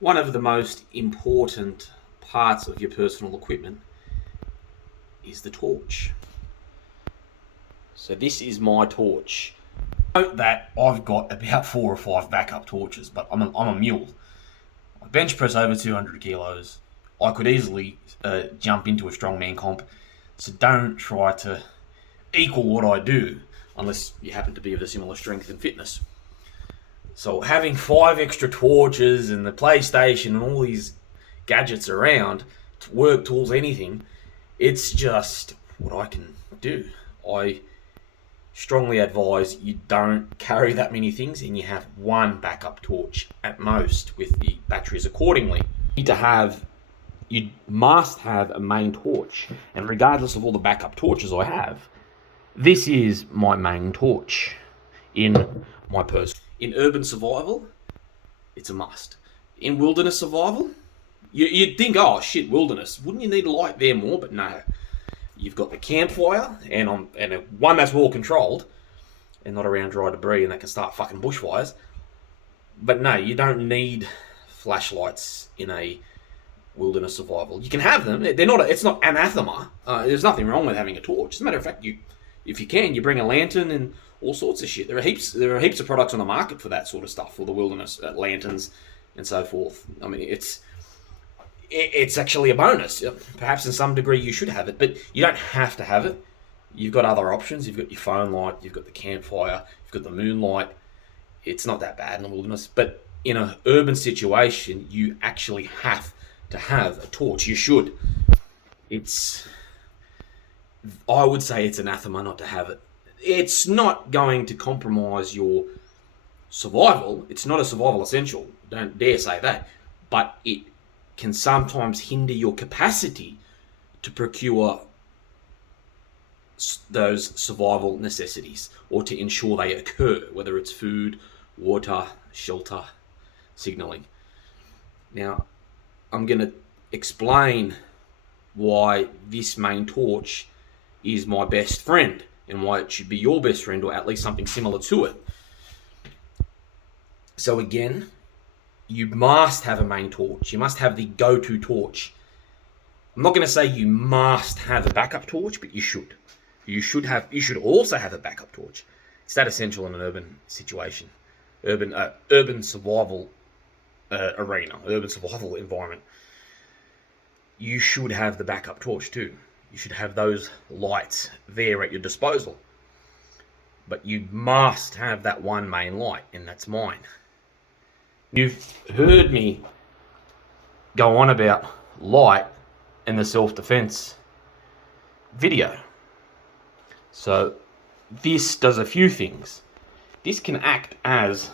One of the most important parts of your personal equipment is the torch. So this is my torch. Note that I've got about 4 or 5 backup torches, but I'm a mule. I bench press over 200 kilos. I could easily jump into a strongman comp, so don't try to equal what I do unless you happen to be of a similar strength and fitness. So having 5 extra torches and the PlayStation and all these gadgets around, work tools, anything, it's just what I can do. I strongly advise you don't carry that many things and you have one backup torch at most with the batteries accordingly. You must have a main torch, and regardless of all the backup torches I have, this is my main torch in my person. In urban survival, it's a must. In wilderness survival, you'd think, oh shit, wilderness, wouldn't you need a light there more? But no, you've got the campfire and one that's well controlled and not around dry debris and that can start fucking bushfires. But no, you don't need flashlights in a wilderness survival. You can have them. They're not. It's not anathema. There's nothing wrong with having a torch. As a matter of fact, if you can, you bring a lantern and all sorts of shit. There are heaps of products on the market for that sort of stuff, for the wilderness lanterns and so forth. I mean, it's actually a bonus. Perhaps in some degree you should have it, but you don't have to have it. You've got other options. You've got your phone light. You've got the campfire. You've got the moonlight. It's not that bad in the wilderness, but in an urban situation, you actually have to have a torch. You should. I would say it's anathema not to have it. It's not going to compromise your survival. It's not a survival essential. Don't dare say that. But it can sometimes hinder your capacity to procure those survival necessities or to ensure they occur, whether it's food, water, shelter, signaling. Now, I'm going to explain why this main torch is my best friend and why it should be your best friend, or at least something similar to it. So again, you must have a main torch. You must have the go-to torch. I'm not going to say you must have a backup torch, but you should. You should also have a backup torch. It's that essential in an urban situation, urban survival arena, urban survival environment. You should have the backup torch too. You should have those lights there at your disposal. But you must have that one main light, and that's mine. You've heard me go on about light and the self-defense video. So this does a few things. This can act as,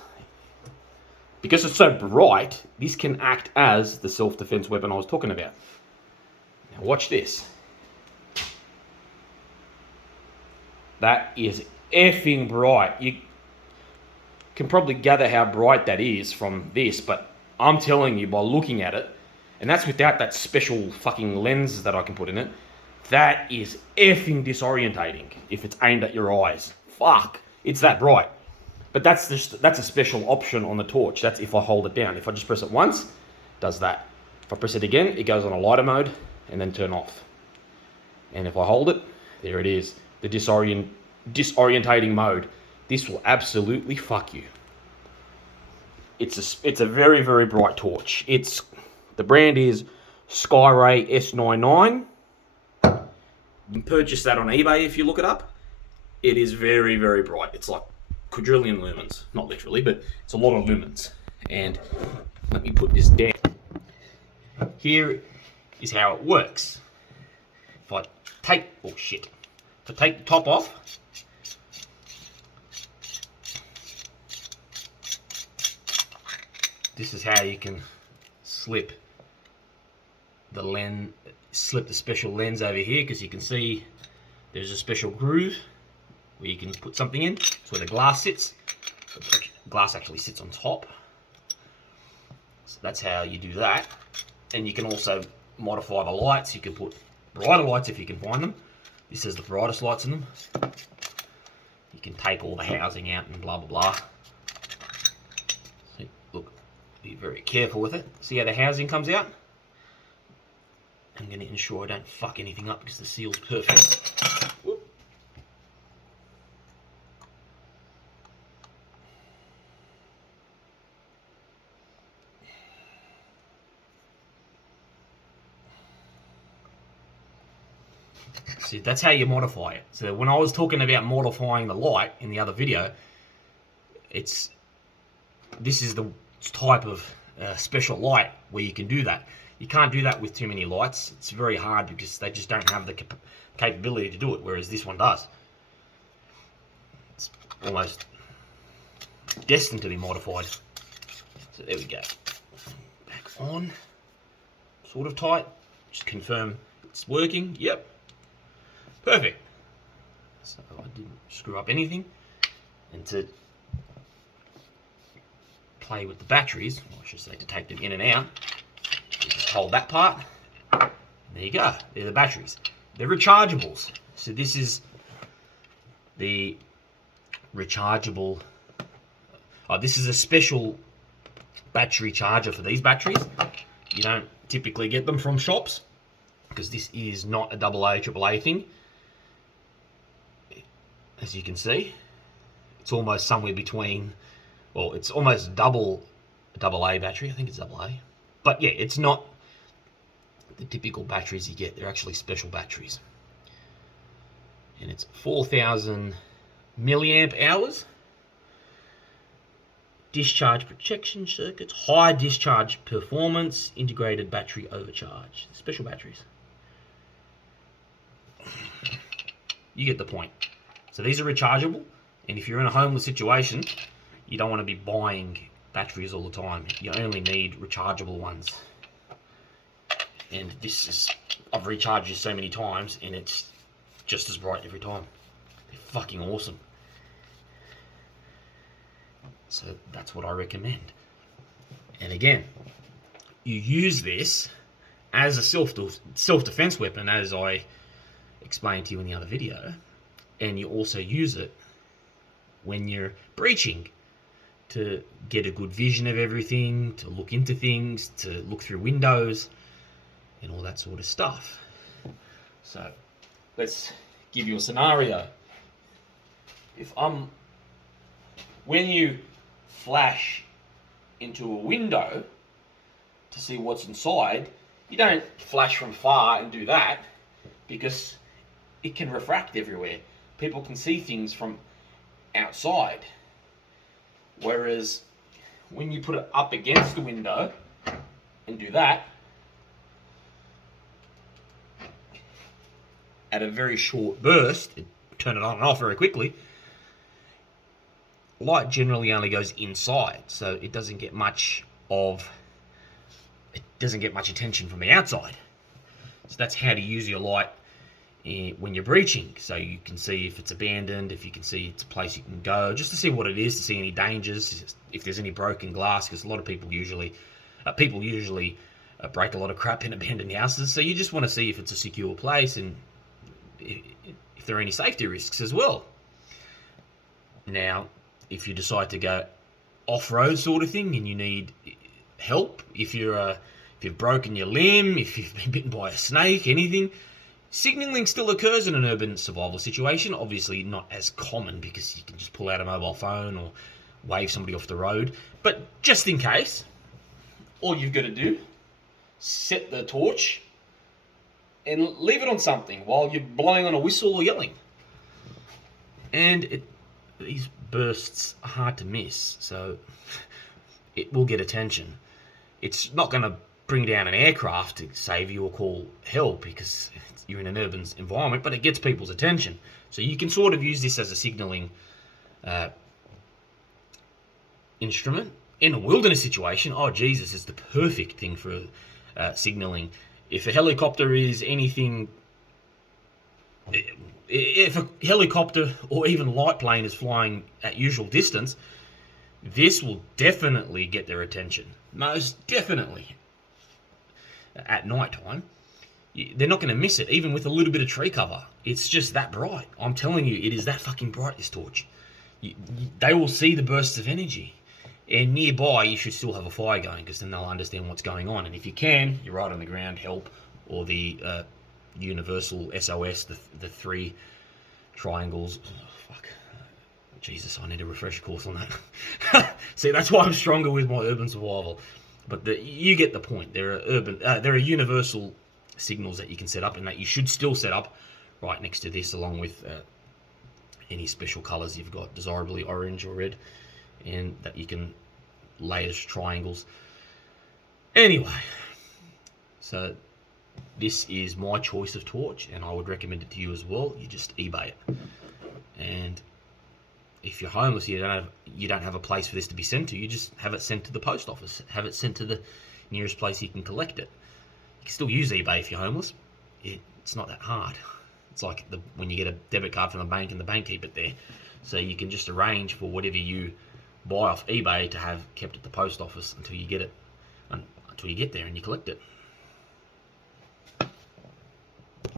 because it's so bright, this can act as the self-defense weapon I was talking about. Now watch this. That is effing bright. You can probably gather how bright that is from this, but I'm telling you by looking at it, and that's without that special fucking lens that I can put in it, that is effing disorientating if it's aimed at your eyes. Fuck, it's that bright. But that's a special option on the torch. That's if I hold it down. If I just press it once, it does that. If I press it again, it goes on a lighter mode and then turn off. And if I hold it, there it is. The disorientating mode. This will absolutely fuck you. It's a very, very bright torch. The brand is Skyray S99. You can purchase that on eBay if you look it up. It is very, very bright. It's like quadrillion lumens. Not literally, but it's a lot of lumens. And let me put this down. Here is how it works. If I take the top off, this is how you can slip the special lens over here, because you can see there's a special groove where you can put something in. It's where the glass sits. The glass actually sits on top. So that's how you do that. And you can also modify the lights. You can put brighter lights if you can find them. This has the brightest lights in them. You can take all the housing out and blah blah blah. See, look, be very careful with it. See how the housing comes out? I'm going to ensure I don't fuck anything up because the seal's perfect. Whoop. See, that's how you modify it. So when I was talking about modifying the light in the other video, this is the type of special light where you can do that. You can't do that with too many lights. It's very hard because they just don't have the capability to do it, whereas this one does. It's almost destined to be modified. So there we go. Back on. Sort of tight. Just confirm it's working. Yep. Perfect. So I didn't screw up anything. And to play with the batteries, or I should say to take them in and out, you just hold that part. There you go. They're the batteries. They're rechargeables. So this is the rechargeable. Oh, this is a special battery charger for these batteries. You don't typically get them from shops because this is not a AA, AAA thing. As you can see, it's almost somewhere between, well, it's almost double AA battery. I think it's AA. But yeah, it's not the typical batteries you get. They're actually special batteries. And it's 4,000 milliamp hours. Discharge protection circuits, high discharge performance, integrated battery overcharge. Special batteries. You get the point. So these are rechargeable, and if you're in a homeless situation, you don't want to be buying batteries all the time. You only need rechargeable ones. And this is, I've recharged it so many times, and it's just as bright every time. They're fucking awesome. So that's what I recommend. And again, you use this as a self-defense weapon, as I explained to you in the other video, and you also use it when you're breaching to get a good vision of everything, to look into things, to look through windows, and all that sort of stuff. So let's give you a scenario. When you flash into a window to see what's inside, you don't flash from far and do that because it can refract everywhere. People can see things from outside. Whereas when you put it up against the window and do that, at a very short burst, turn it on and off very quickly, light generally only goes inside, so it doesn't get much attention from the outside. So that's how to use your light when you're breaching, so you can see if it's abandoned, if you can see it's a place you can go, just to see what it is, to see any dangers, if there's any broken glass, because a lot of people usually break a lot of crap in abandoned houses, so you just want to see if it's a secure place and if there are any safety risks as well. Now, if you decide to go off-road sort of thing and you need help, if you've broken your limb, if you've been bitten by a snake, anything, signalling still occurs in an urban survival situation. Obviously not as common because you can just pull out a mobile phone or wave somebody off the road. But just in case, all you've got to do, set the torch and leave it on something while you're blowing on a whistle or yelling. And these bursts are hard to miss, so it will get attention. It's not going to bring down an aircraft to save you or call help because you're in an urban environment, but it gets people's attention. So you can sort of use this as a signalling instrument. In a wilderness situation, oh Jesus, it's the perfect thing for signalling. If a helicopter is anything, if a helicopter or even light plane is flying at usual distance, this will definitely get their attention. Most definitely. At night time, they're not going to miss it, even with a little bit of tree cover. It's just that bright. I'm telling you, it is that fucking bright, this torch. They will see the bursts of energy. And nearby, you should still have a fire going, because then they'll understand what's going on. And if you can, you're right on the ground, help, or the universal SOS, the three triangles. Oh, fuck. Jesus, I need a refresher course on that. See, that's why I'm stronger with my urban survival. But you get the point. There are universal signals that you can set up, and that you should still set up right next to this, along with any special colours you've got, desirably orange or red, and that you can lay as triangles. Anyway, so this is my choice of torch, and I would recommend it to you as well. You just eBay it, and if you're homeless, you don't have a place for this to be sent to. You just have it sent to the post office. Have it sent to the nearest place you can collect it. You can still use eBay if you're homeless. It's not that hard. It's like when you get a debit card from the bank and the bank keep it there. So you can just arrange for whatever you buy off eBay to have kept at the post office until you get it, until you get there and you collect it.